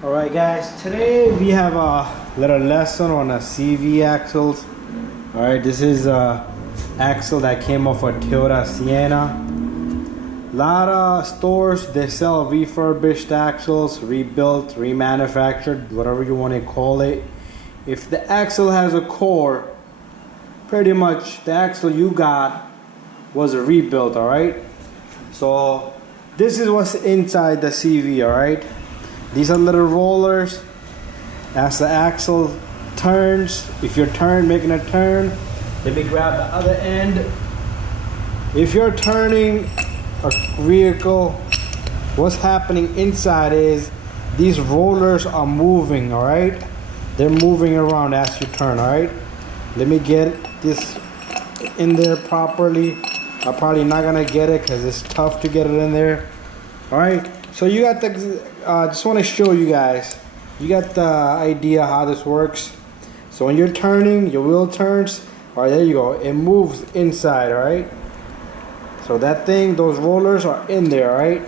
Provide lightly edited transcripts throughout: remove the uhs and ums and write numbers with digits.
Alright guys, today we have a little lesson on a CV axles. Alright, this is a axle that came off a Toyota Sienna. A lot of stores, they sell refurbished axles, rebuilt, remanufactured, whatever you want to call it. If the axle has a core, pretty much the axle you got was a rebuilt, alright? So this is what's inside the CV, alright? These are little rollers. As the axle turns, if you're making a turn, let me grab the other end. If you're turning a vehicle, what's happening inside is these rollers are moving, all right? They're moving around as you turn, all right? Let me get this in there properly. I'm probably not gonna get it because it's tough to get it in there. All right, so you got the, just want to show you guys, you got the idea how this works. So when you're turning, your wheel turns, all right, there you go, it moves inside, all right? So that thing, those rollers are in there, all right?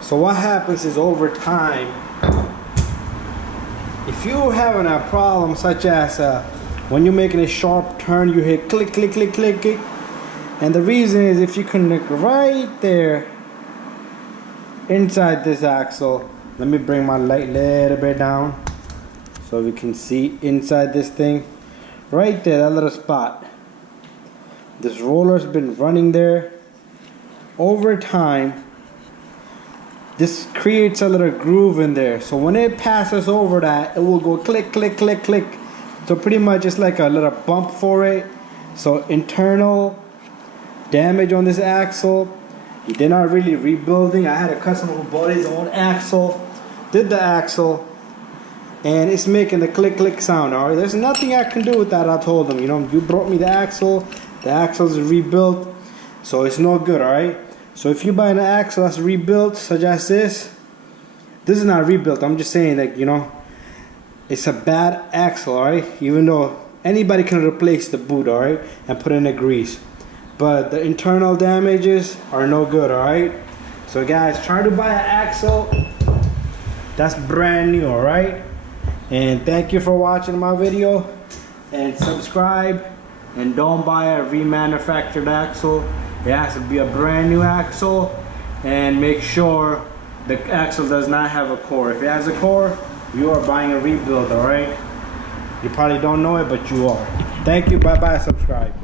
So what happens is over time, if you're having a problem such as when you're making a sharp turn, you hit click, click, click, click, click. And the reason is if you connect right there, inside this axle, let me bring my light a little bit down so we can see inside this thing. Right there, that little spot. This roller's been running there. Over time, this creates a little groove in there. So when it passes over that, it will go click, click, click, click. So pretty much it's like a little bump for it. So internal damage on this axle. They're not really rebuilding. I had a customer who bought his own axle, did the axle, and it's making the click click sound. All right, there's nothing I can do with that. I told them, you know, you brought me the axle's rebuilt, so it's no good. All right, so if you buy an axle that's rebuilt, such as this is not rebuilt. I'm just saying that, you know, it's a bad axle. All right, even though anybody can replace the boot, all right, and put in a grease. But the internal damages are no good, alright? So guys, try to buy an axle that's brand new, alright? And thank you for watching my video. And subscribe. And don't buy a remanufactured axle. It has to be a brand new axle. And make sure the axle does not have a core. If it has a core, you are buying a rebuild, alright? You probably don't know it, but you are. Thank you, bye-bye, subscribe.